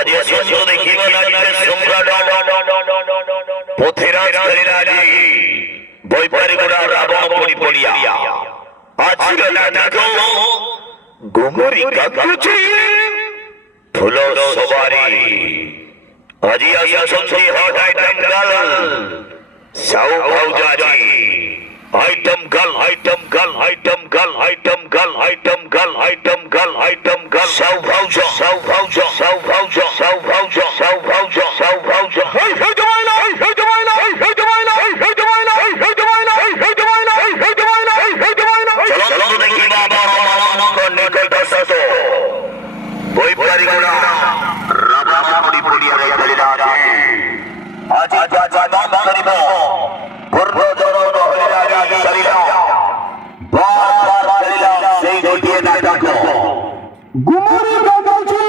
বাজিয়ে শুনছো দেখিব লাগিতে সম্রাট পথেরাজ করিরাজি বৈপারি গোড়া রাবণ পরিপড়িয়া আজকে নাটক গুমরি কাকুচি ফুল সবারি আজি আসছি হট আইটেম গাল সাউ ভাউজাজি আইটেম গাল আইটেম গাল আইটেম গাল আইটেম গাল আইটেম গাল আইটেম গাল আইটেম গাল সাউ ভাউজা সাউ ভাউজা সাউ ভাউজা সাউ ভাউজা সাউ ভাউজা সাউ ভাউজা হেই হেই জমাইনা হেই জমাইনা হেই জমাইনা হেই জমাইনা হেই জমাইনা হেই জমাইনা হেই জমাইনা হেই জমাইনা চলো চলো দেখি বাবা কোন নিকট সত বৈপারি গোড়া রাবণ পরিপড়িয়া রে কলিরাজি আজি আজি দাম করিব পূর্ব জনন হরিরাজি কলিরা বার বার কলিরা সেই গোটিয়ে নাটক গুমরি কাকুচি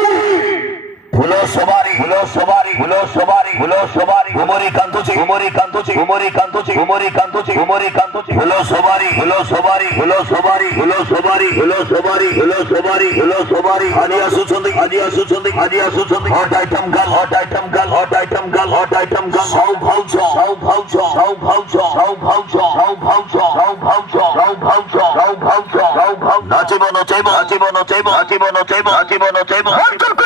ফুল সবারি ফুল সবারি ফুল সবারি ফুল সবারি গুমরি কান্তুচি গুমরি কান্তুচি গুমরি কান্তুচি গুমরি কান্তুচি গুমরি কান্তুচি ফুল সবারি ফুল সবারি ফুল সবারি ফুল সবারি ফুল সবারি ফুল সবারি ফুল সবারি আজি আসুছন্দি আজি আসুছন্দি আজি আসুছন্দি হট আইটেম গাল হট আইটেম গাল হট আইটেম গাল হট আইটেম গাল সাউ ভাউজা সাউ ভাউজা সাউ ভাউজা সাউ ভাউজা সাউ ভাউজা সাউ ভাউজা সাউ ভাউজা সাউ ভাউজা সাউ ভাউজা নাচিব নাচিব নাচিব নাচিব নাচিব নাচিব নাচিব